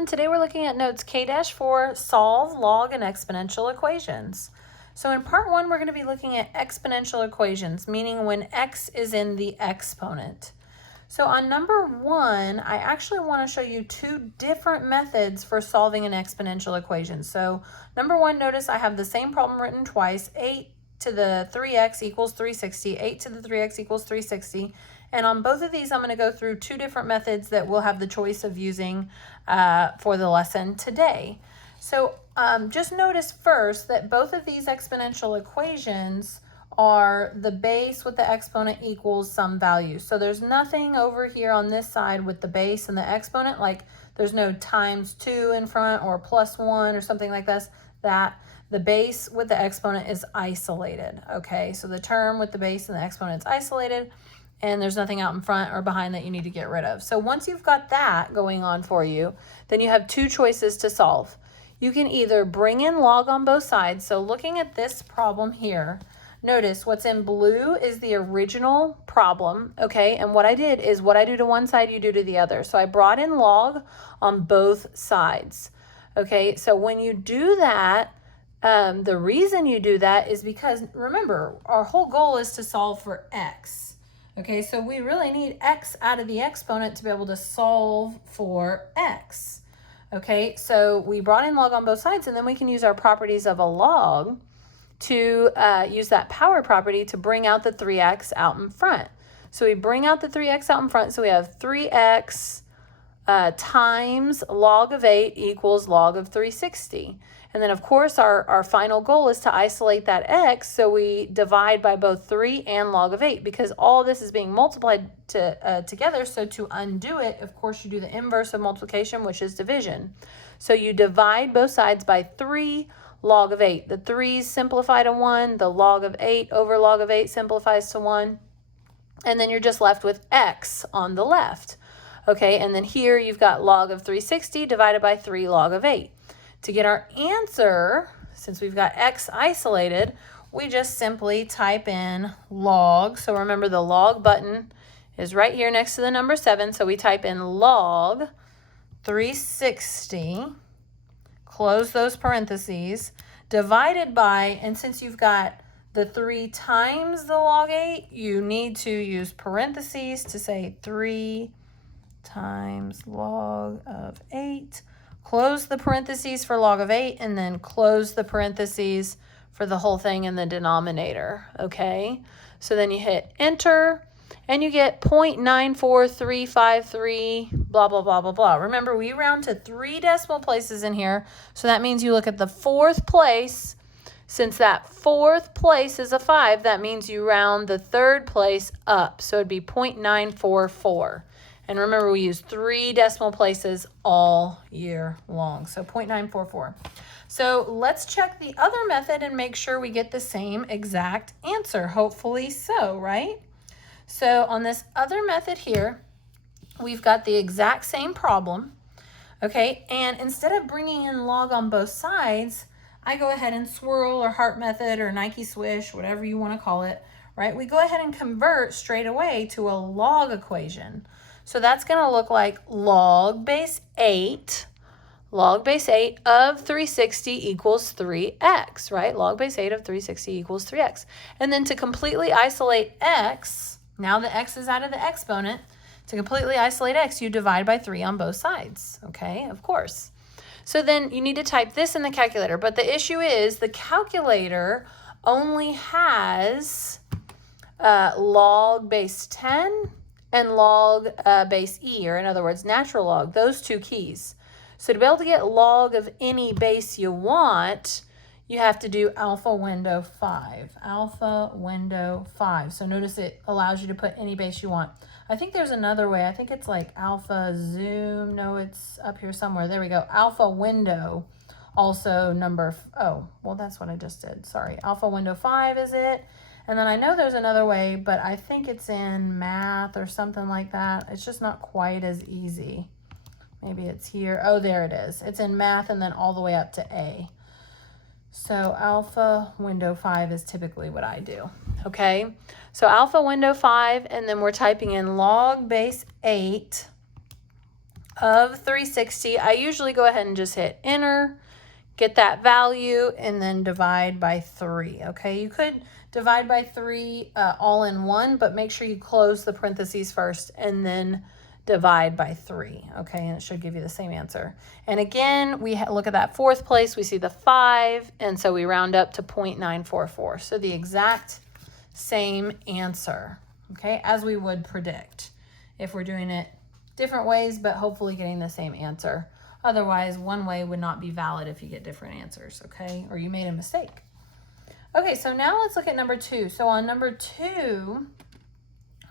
everyone. Today we're looking at notes K-4, solve log and exponential equations. So in part 1, we're going to be looking at exponential equations, meaning when x is in the exponent. So on number 1, I actually want to show you 2 different methods for solving an exponential equation. So number 1, notice I have the same problem written twice. 8 to the 3x equals 360. 8 to the 3x equals 360. And on both of these, I'm going to go through 2 different methods that we'll have the choice of using for the lesson today. So just notice first that both of these exponential equations are the base with the exponent equals some value. So there's nothing over here on this side with the base and the exponent, like there's no times 2 in front or plus 1 or something like this. That the base with the exponent is isolated. Okay, so the term with the base and the exponent is isolated, and there's nothing out in front or behind that you need to get rid of. So once you've got that going on for you, then you have 2 choices to solve. You can either bring in log on both sides. So looking at this problem here, notice what's in blue is the original problem, okay? And what I did is what I do to one side, you do to the other. So I brought in log on both sides, okay? So when you do that, the reason you do that is because, remember, our whole goal is to solve for x. Okay, so we really need x out of the exponent to be able to solve for x. Okay, so we brought in log on both sides, and then we can use our properties of a log to use that power property to bring out the 3x out in front. So we bring out the 3x out in front, so we have 3x times log of 8 equals log of 360. And then, of course, our final goal is to isolate that x, so we divide by both 3 and log of 8, because all this is being multiplied together. So to undo it, of course, you do the inverse of multiplication, which is division. So you divide both sides by 3 log of 8. The 3's simplify to 1. The log of 8 over log of 8 simplifies to 1. And then you're just left with x on the left. Okay, and then here you've got log of 360 divided by 3 log of 8. To get our answer, since we've got x isolated, we just simply type in log. So remember, the log button is right here next to the number 7. So we type in log 360, close those parentheses, divided by, and since you've got the 3 times the log 8, you need to use parentheses to say 3 times log of 8. Close the parentheses for log of 8, and then close the parentheses for the whole thing in the denominator, okay? So then you hit enter, and you get 0.94353, blah, blah, blah, blah, blah. Remember, we round to 3 decimal places in here, so that means you look at the 4th place. Since that 4th place is a 5, that means you round the 3rd place up, so it'd be 0.944. And remember, we use 3 decimal places all year long, so 0.944. So let's check the other method and make sure we get the same exact answer. Hopefully so, right? So on this other method here, we've got the exact same problem, okay? And instead of bringing in log on both sides, I go ahead and swirl or heart method or Nike swish, whatever you want to call it, right? We go ahead and convert straight away to a log equation. So that's going to look like log base 8 of 360 equals 3x, right? Log base 8 of 360 equals 3x. And then to completely isolate x, now the x is out of the exponent, to completely isolate x, you divide by 3 on both sides, okay? Of course. So then you need to type this in the calculator, but the issue is the calculator only has log base 10 and log base e, or in other words, natural log, those 2 keys. So to be able to get log of any base you want, you have to do alpha window 5. Alpha window 5. So notice it allows you to put any base you want. I think there's another way. I think it's like alpha zoom. No, it's up here somewhere. There we go. Alpha window. Also number, oh, well, that's what I just did. Sorry. Alpha window 5 is it. And then I know there's another way, but I think it's in math or something like that. It's just not quite as easy. Maybe it's here. Oh, there it is. It's in math and then all the way up to A. So alpha window 5 is typically what I do. Okay, so alpha window 5, and then we're typing in log base 8 of 360. I usually go ahead and just hit enter, get that value, and then divide by 3. Okay, you could divide by 3 all in one, but make sure you close the parentheses first and then divide by 3. Okay, and it should give you the same answer. And again, we look at that fourth place, we see the 5, and so we round up to 0.944. So the exact same answer, okay, as we would predict if we're doing it different ways, but hopefully getting the same answer. Otherwise, one way would not be valid if you get different answers, okay, or you made a mistake. Okay, so now let's look at number 2. So on number 2,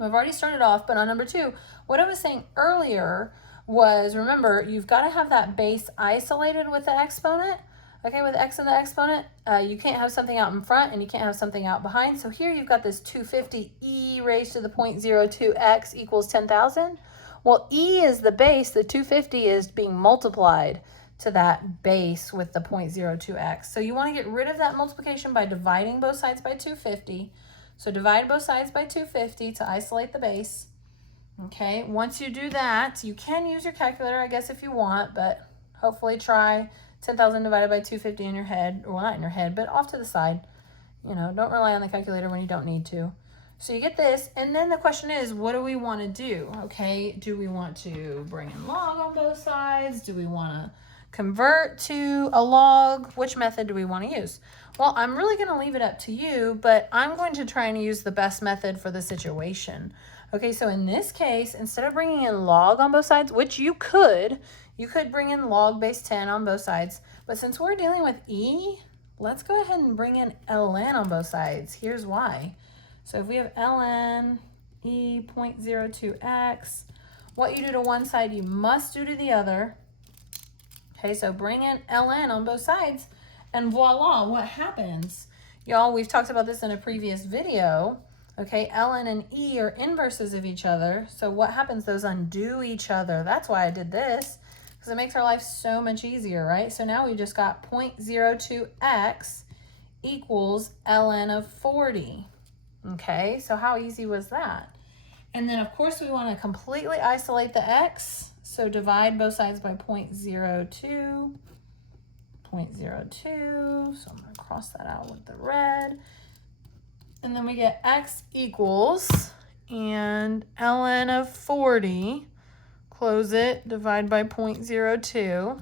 I've already started off, but on number 2, what I was saying earlier was, remember, you've got to have that base isolated with the exponent. Okay, with x in the exponent, you can't have something out in front and you can't have something out behind. So here you've got this 250 e raised to the 0.02x equals 10,000. Well, e is the base. The 250 is being multiplied to that base with the 0.02x. So you want to get rid of that multiplication by dividing both sides by 250. So divide both sides by 250 to isolate the base. Okay, once you do that, you can use your calculator, I guess, if you want, but hopefully try 10,000 divided by 250 in your head, or well, not in your head, but off to the side. You know, don't rely on the calculator when you don't need to. So you get this, and then the question is, what do we want to do? Okay, do we want to bring in log on both sides? Do we want to convert to a log? Which method do we want to use? Well, I'm really going to leave it up to you, but I'm going to try and use the best method for the situation. Okay, so in this case, instead of bringing in log on both sides, which you could bring in log base 10 on both sides, but since we're dealing with e, let's go ahead and bring in ln on both sides. Here's why. So if we have ln e 0.02x, what you do to one side, you must do to the other. Okay, so bring in ln on both sides, and voila, what happens? Y'all, we've talked about this in a previous video. Okay, ln and e are inverses of each other. So what happens? Those undo each other. That's why I did this, because it makes our life so much easier, right? So now we just got 0.02x equals ln of 40. Okay, so how easy was that? And then, of course, we want to completely isolate the x. So divide both sides by 0.02. 0.02. So I'm going to cross that out with the red. And then we get x equals, and ln of 40, close it, divide by 0.02.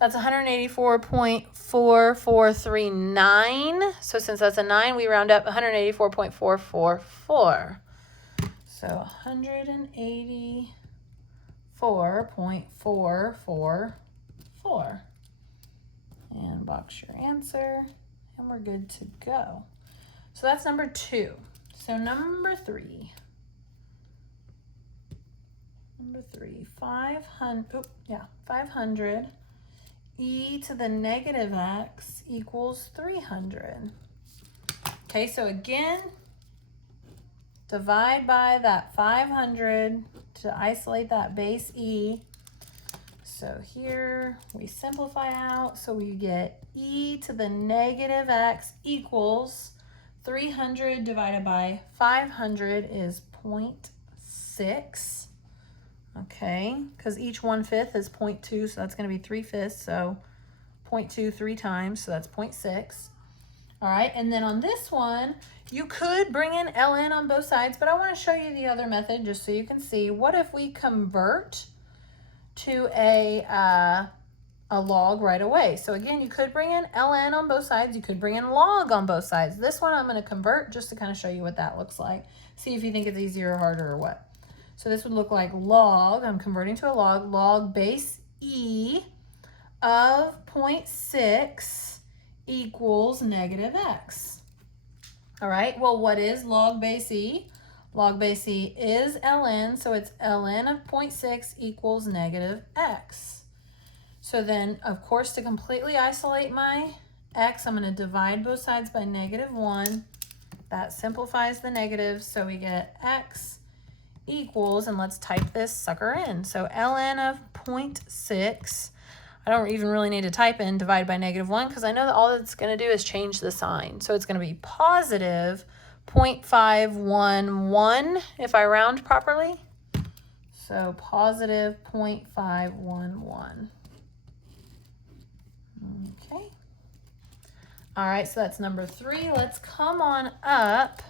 That's 184.4439. So since that's a 9, we round up 184.444. So 184.444. And box your answer, and we're good to go. So that's number 2. So number 3. 500 e to the negative x equals 300. Okay, so again, divide by that 500 to isolate that base e. So here we simplify out, so we get e to the negative x equals 300 divided by 500 is 0.6. Okay, because each 1/5 is 0.2, so that's going to be 3/5, so 0.2 3 times, so that's 0.6. All right, and then on this one, you could bring in ln on both sides, but I want to show you the other method just so you can see. What if we convert to a log right away? So again, you could bring in ln on both sides. You could bring in log on both sides. This one I'm going to convert just to kind of show you what that looks like. See if you think it's easier or harder or what. So this would look like log, I'm converting to a log base e of 0.6 equals negative x. All right, well, what is log base e? Log base e is ln, so it's ln of 0.6 equals negative x. So then, of course, to completely isolate my x, I'm going to divide both sides by -1. That simplifies the negative, so we get x equals, and let's type this sucker in. So ln of 0.6, I don't even really need to type in divide by -1 because I know that all it's going to do is change the sign. So it's going to be positive 0.511 if I round properly. So So positive 0.511. Okay. All right, so that's number 3. Let's come on up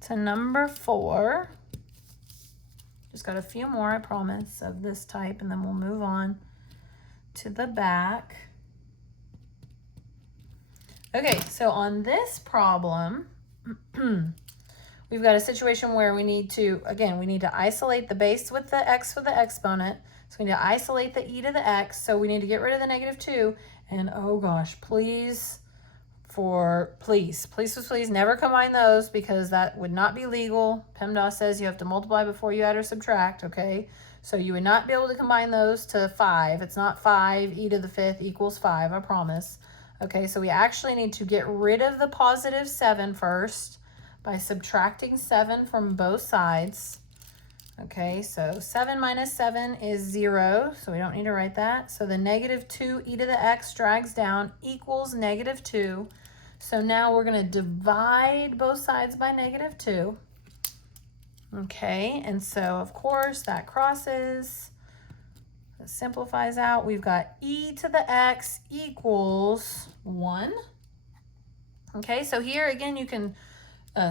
to number 4. Just got a few more, I promise, of this type, and then we'll move on to the back. Okay, so on this problem, we've got a situation where we need to, again, we need to isolate the base with the x with the exponent. So we need to isolate the e to the x. So we need to get rid of the -2. And oh gosh, please never combine those, because that would not be legal. PEMDAS says you have to multiply before you add or subtract, okay? So you would not be able to combine those to 5. It's not 5 e to the 5th equals 5, I promise. Okay, so we actually need to get rid of the positive 7 first by subtracting 7 from both sides. Okay, so 7 minus 7 is 0, so we don't need to write that. So the -2 e to the x drags down equals -2. So now we're going to divide both sides by -2. Okay, and so of course that crosses. It simplifies out. We've got e to the x equals 1. Okay, so here again you can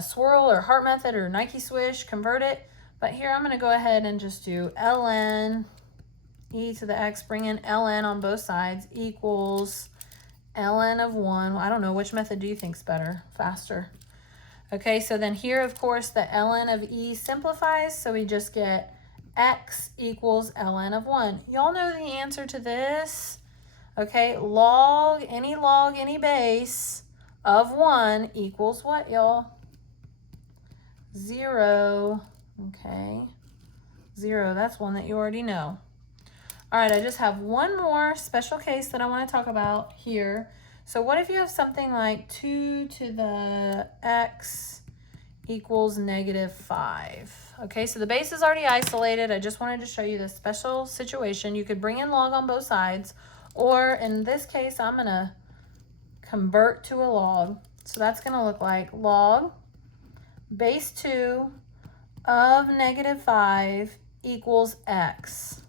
swirl or heart method or Nike swish, convert it. But here I'm going to go ahead and just do ln e to the x, bring in ln on both sides, equals ln of 1. I don't know, which method do you think's better, faster? Okay, so then here, of course, the ln of e simplifies, so we just get x equals ln of 1. Y'all know the answer to this? Okay, log any base of 1 equals what, y'all? 0. Okay, 0, that's one that you already know. All right, I just have one more special case that I want to talk about here. So what if you have something like 2 to the x equals -5? Okay, so the base is already isolated. I just wanted to show you this special situation. You could bring in log on both sides, or in this case, I'm going to convert to a log. So that's going to look like log base 2 of -5 equals x.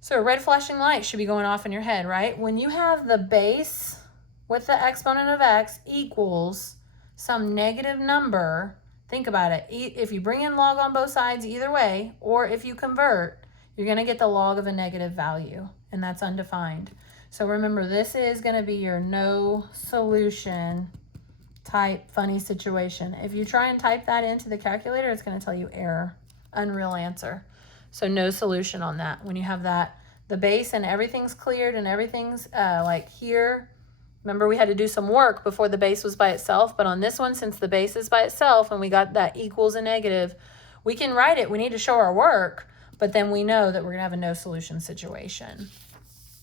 So a red flashing light should be going off in your head, right? When you have the base with the exponent of x equals some negative number, think about it. If you bring in log on both sides either way, or if you convert, you're going to get the log of a negative value, and that's undefined. So remember, this is going to be your no solution type funny situation. If you try and type that into the calculator, it's going to tell you error, unreal answer. So no solution on that. When you have that, the base and everything's cleared and everything's like here. Remember, we had to do some work before the base was by itself, but on this one, since the base is by itself and we got that equals a negative, we can write it. We need to show our work, but then we know that we're going to have a no solution situation.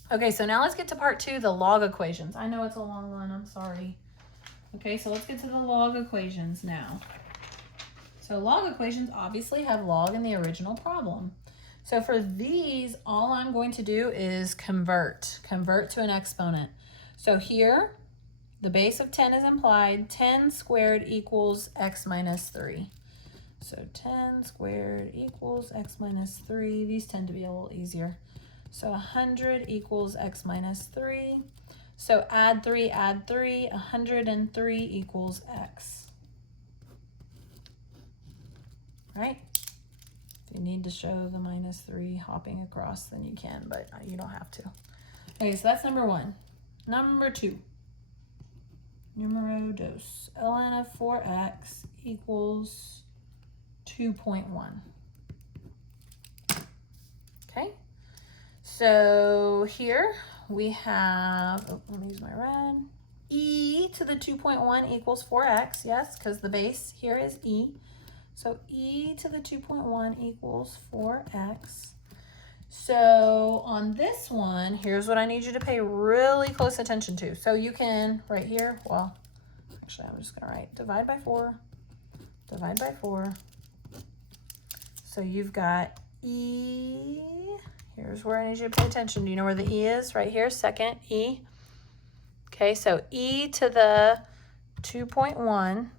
Okay, so now let's get to part 2, the log equations. I know it's a long one, I'm sorry. Okay, so let's get to the log equations now. So log equations obviously have log in the original problem. So for these, all I'm going to do is convert to an exponent. So here, the base of 10 is implied. 10 squared equals x minus 3. So 10 squared equals x minus 3. These tend to be a little easier. So 100 equals x minus 3. So add 3, 103 equals x. Right? If you need to show the -3 hopping across, then you can, but you don't have to. Okay, so that's number 1. Number 2. Numero dos. ln of 4x equals 2.1. Okay? So here we have, let me use my red. E to the 2.1 equals 4x, yes, because the base here is e. So e to the 2.1 equals 4x. So on this one, here's what I need you to pay really close attention to. So you can, right here, well, actually I'm just gonna write divide by 4, divide by 4. So you've got e, here's where I need you to pay attention. Do you know where the e is? Right here, second e. Okay, so e to the 2.1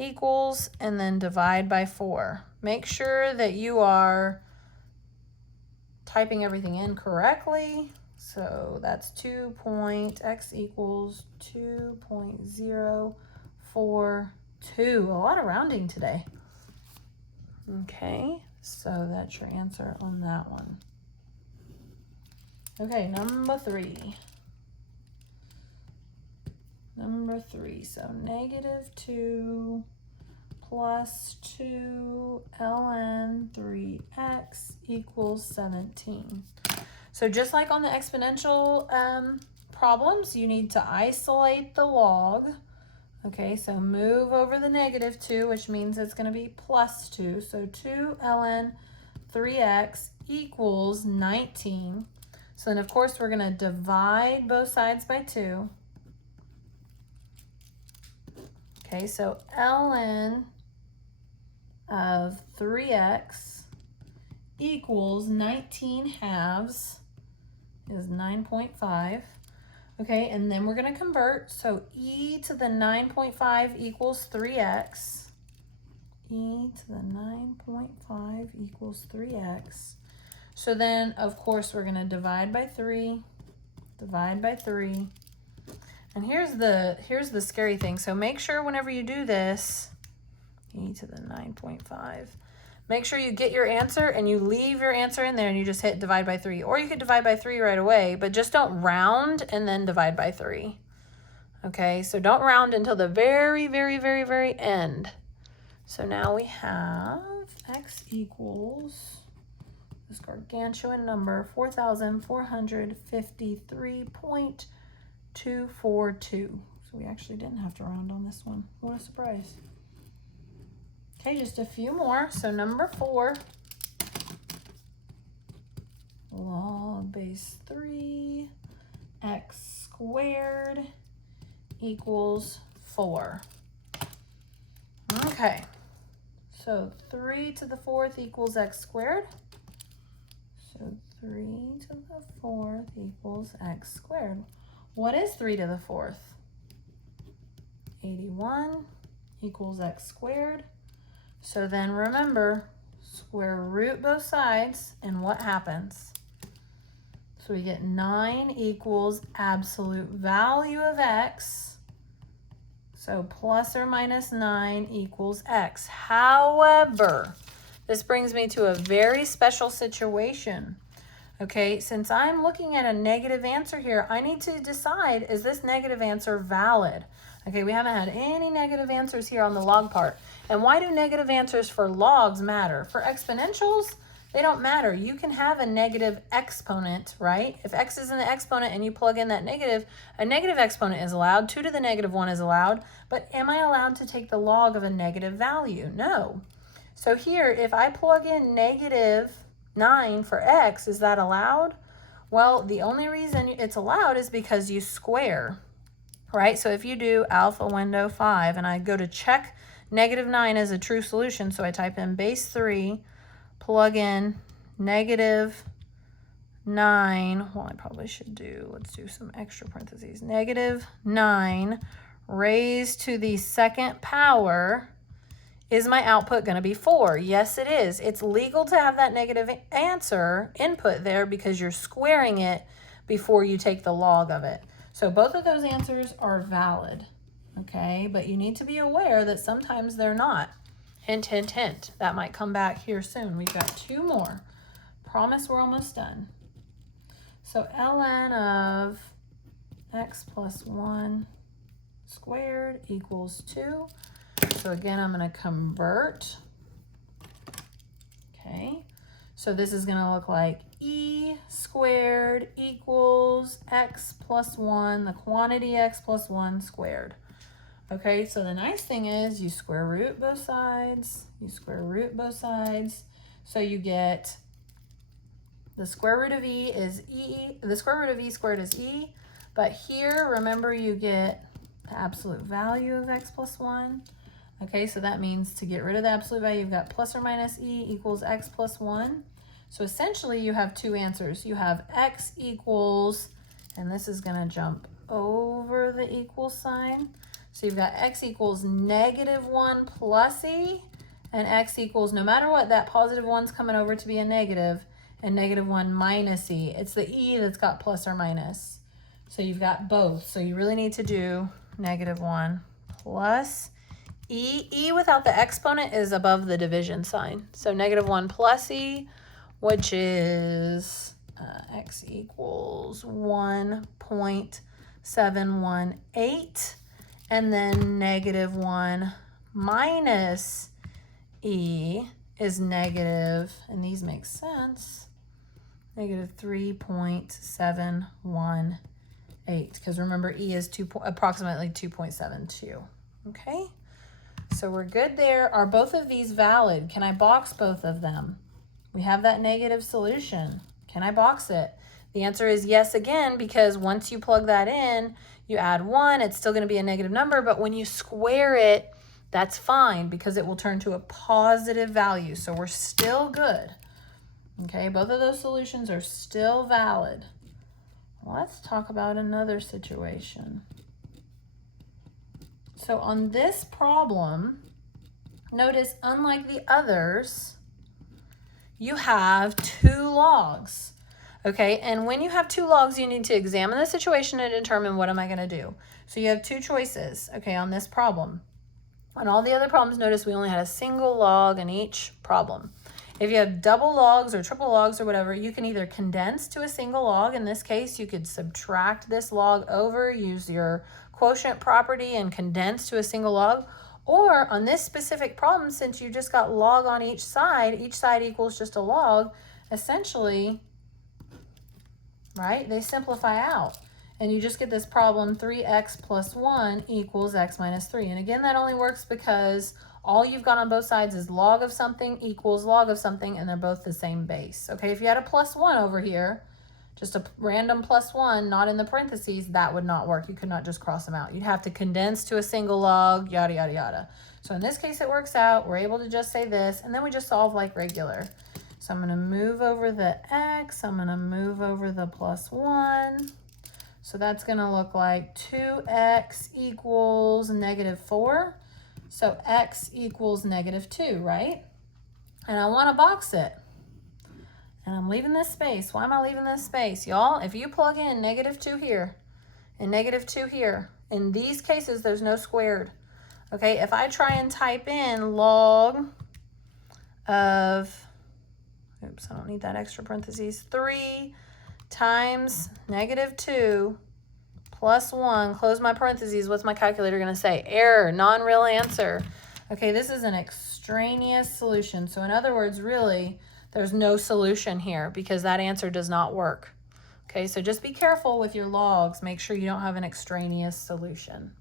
equals, and then divide by 4. Make sure that you are typing everything in correctly. So that's x equals 2.042. A lot of rounding today. Okay, so that's your answer on that one. Okay, number 3. Number 3, so -2 plus 2 ln 3x equals 17. So just like on the exponential problems, you need to isolate the log. Okay, so move over the -2, which means it's going to be +2. So 2 ln 3x equals 19. So then, of course, we're going to divide both sides by 2. Okay, so ln of 3x equals 19 halves is 9.5. Okay, and then we're going to convert. So e to the 9.5 equals 3x. E to the 9.5 equals 3x. So then, of course, we're going to divide by 3. Divide by 3. And here's the scary thing. So make sure whenever you do this, e to the 9.5, make sure you get your answer and you leave your answer in there and you just hit divide by 3. Or you could divide by 3 right away, but just don't round and then divide by 3. Okay, so don't round until the very, very, very, very end. So now we have x equals this gargantuan number, 4,453.242. So we actually didn't have to round on this one. What a surprise. Okay, just a few more. So number 4, log base 3 x squared equals 4. Okay, so 3 to the 4th equals x squared. So 3 to the 4th equals x squared. What is 3 to the 4th? 81 equals x squared. So then remember, square root both sides, and what happens? So we get 9 equals absolute value of x. So plus or minus 9 equals x. However, this brings me to a very special situation. Okay, since I'm looking at a negative answer here, I need to decide, is this negative answer valid? Okay, we haven't had any negative answers here on the log part. And why do negative answers for logs matter? For exponentials, they don't matter. You can have a negative exponent, right? If x is in the exponent and you plug in that negative, a negative exponent is allowed. 2 to the -1 is allowed. But am I allowed to take the log of a negative value? No. So here, if I plug in -9 for x, is that allowed? Well, the only reason it's allowed is because you square, right? So if you do alpha window 5 and I go to check -9 as a true solution, so I type in base 3, plug in -9, well, I probably should let's do some extra parentheses, -9 raised to the 2nd power. Is my output going to be 4? Yes, it is. It's legal to have that negative answer input there because you're squaring it before you take the log of it. So both of those answers are valid, okay? But you need to be aware that sometimes they're not. Hint, hint, hint. That might come back here soon. We've got 2 more. Promise we're almost done. So ln of x plus 1 squared equals 2. So again, I'm going to convert. Okay, so this is going to look like e squared equals x plus 1, the quantity x plus 1 squared. Okay, so the nice thing is you square root both sides. You square root both sides. So you get the square root of e is e. The square root of e squared is e. But here, remember, you get the absolute value of x plus 1. Okay, so that means to get rid of the absolute value, you've got plus or minus e equals x plus 1. So essentially, you have 2 answers. You have x equals, and this is going to jump over the equal sign. So you've got x equals -1 plus e, and x equals, no matter what, that positive 1's coming over to be a negative, and -1 minus e. It's the e that's got plus or minus. So you've got both. So you really need to do -1 plus e. E without the exponent is above the division sign. So -1 plus e, which is x equals 1.718. And then -1 minus e is negative, and these make sense, -3.718, because remember e is approximately 2.72. Okay, so we're good there. Are both of these valid? Can I box both of them? We have that negative solution. Can I box it? The answer is yes again, because once you plug that in, you add 1, it's still going to be a negative number, but when you square it, that's fine because it will turn to a positive value. So we're still good. Okay, both of those solutions are still valid. Let's talk about another situation. So on this problem, notice unlike the others, you have 2 logs. Okay, and when you have 2 logs, you need to examine the situation and determine what am I going to do. So you have 2 choices, okay, on this problem. On all the other problems, notice we only had a single log in each problem. If you have double logs or triple logs or whatever, you can either condense to a single log. In this case, you could subtract this log over, use your quotient property and condense to a single log. Or on this specific problem, since you just got log on each side equals just a log, essentially, right, they simplify out. And you just get this problem 3x plus 1 equals x minus 3. And again, that only works because all you've got on both sides is log of something equals log of something, and they're both the same base. Okay, if you had a plus 1 over here, just a random plus 1, not in the parentheses, that would not work. You could not just cross them out. You'd have to condense to a single log, yada, yada, yada. So in this case, it works out. We're able to just say this, and then we just solve like regular. So I'm going to move over the x. I'm going to move over the plus 1. So that's going to look like 2x equals -4. So x equals -2, right? And I want to box it. And I'm leaving this space. Why am I leaving this space? Y'all, if you plug in -2 here and -2 here, in these cases, there's no squared. Okay, if I try and type in log of, oops, I don't need that extra parentheses, 3 times -2 plus 1, close my parentheses, what's my calculator going to say? Error, non-real answer. Okay, this is an extraneous solution. So in other words, really, there's no solution here because that answer does not work. Okay, so just be careful with your logs. Make sure you don't have an extraneous solution.